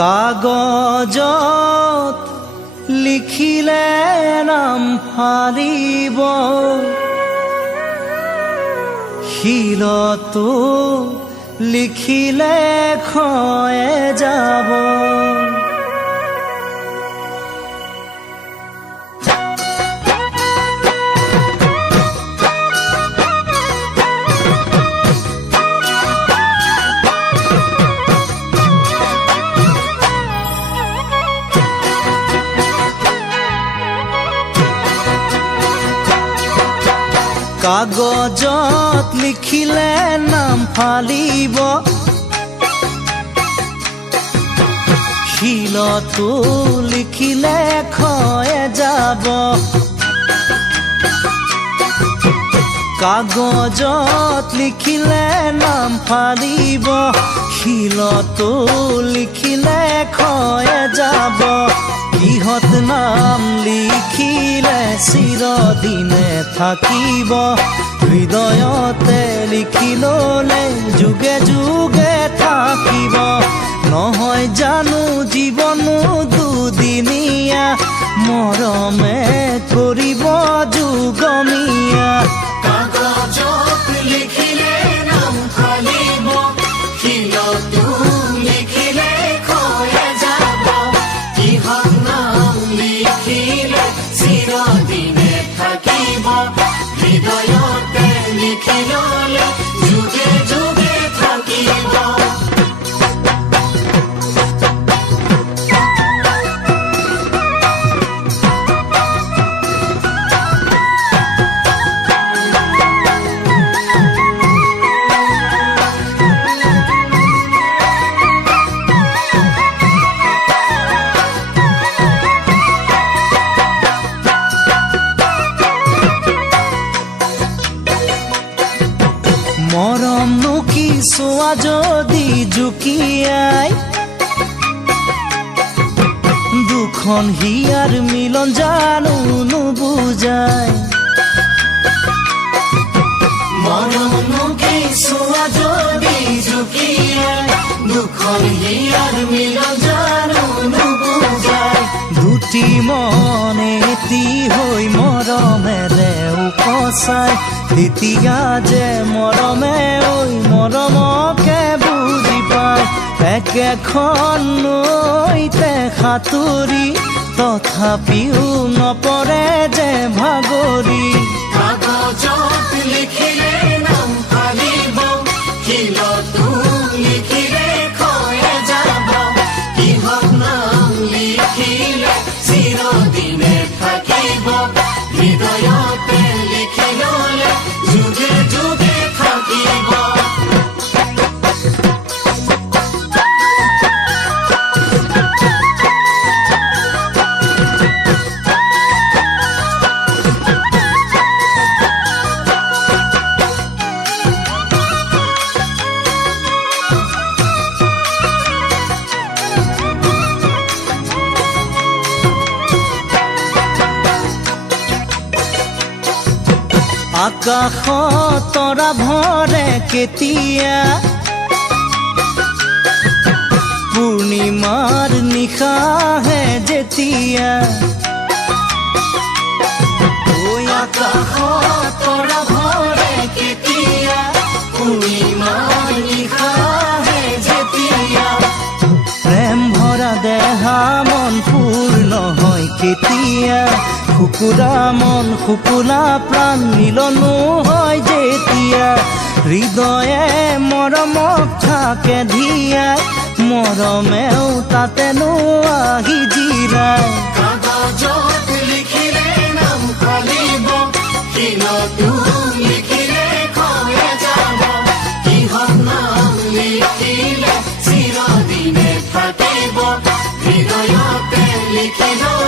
কাগজত লিখিলে নাম ফালিব, শিলতো লিখিলে ক্ষয়ে যাব। কাগজত লিখিলে নাম ফালিব, শিলতো লিখিলে ক্ষয়ে যাব। কাগজত লিখিলে নাম ফালিব, শিলতো লিখিলে ক্ষয়ে যাব। কিহত নাম লিখিলে চিৰদিনে থাকিব, হৃদয়তে লিখি ললে যুগে যুগে থাকিব। নহয় জানো জীৱনো দুদিনীয়া, মৰমে কৰিব যুগমীয়া। কাগজত লিখিলে নাম ফালিব, শিলতো লিখিলে ক্ষয়ে যাব। কিহত নাম লিখিলে চিৰদিনে থাকিব, হৃদয়তে লিখি ললে যুগে যুগে থাকিব। মৰমনো কি চোৱা যদি জুকিয়াই, দুখন হিয়াৰ মিলন জানো নুবুজাই। মৰমনো কি চোৱা যদি জুকিয়াই, দুখন হিয়াৰ মিলন জানো নুবুজাই। দুটি মন এটি হৈ মৰমেৰে উপচাই, তেতিয়া যে মৰমে ঐ মৰমকে বুজি পায়। একেখন নৈতে সাঁতুৰি তথাপিও নপৰে যে ভাগৰি। কাগজত লিখিলে নাম ফালিব, শিলতো লিখিলে ক্ষয়ে যাব। কিহত নাম লিখিলে চিৰদিনে থাকিব, হৃদয়তে লিখি ললে যুগে যুগে থাকিব। আকাশত তৰা ভৰে কেতিয়া, পূৰ্ণিমাৰ নিশাহে যেতিয়া। আকাশত তৰা ভৰে কেতিয়া, পূৰ্ণিমাৰ নিশাহে যেতিয়া। প্ৰেম ভৰা দেহা মন পূৰ্ণ হয় কেতিয়া, শুকুৰা মন শুকুলা প্ৰাণ মিলনো হয় যেতিয়া। হৃদয়ে মৰমক থাকে ধিয়াই, মৰমেও তাতেনো আহি জিৰাই। কাগজত লিখিলে নাম ফালিব, শিলতো লিখিলে ক্ষয়ে যাব। কিহত নাম লিখিলে চিৰদিনে থাকিব, হৃদয়তে লিখি ললে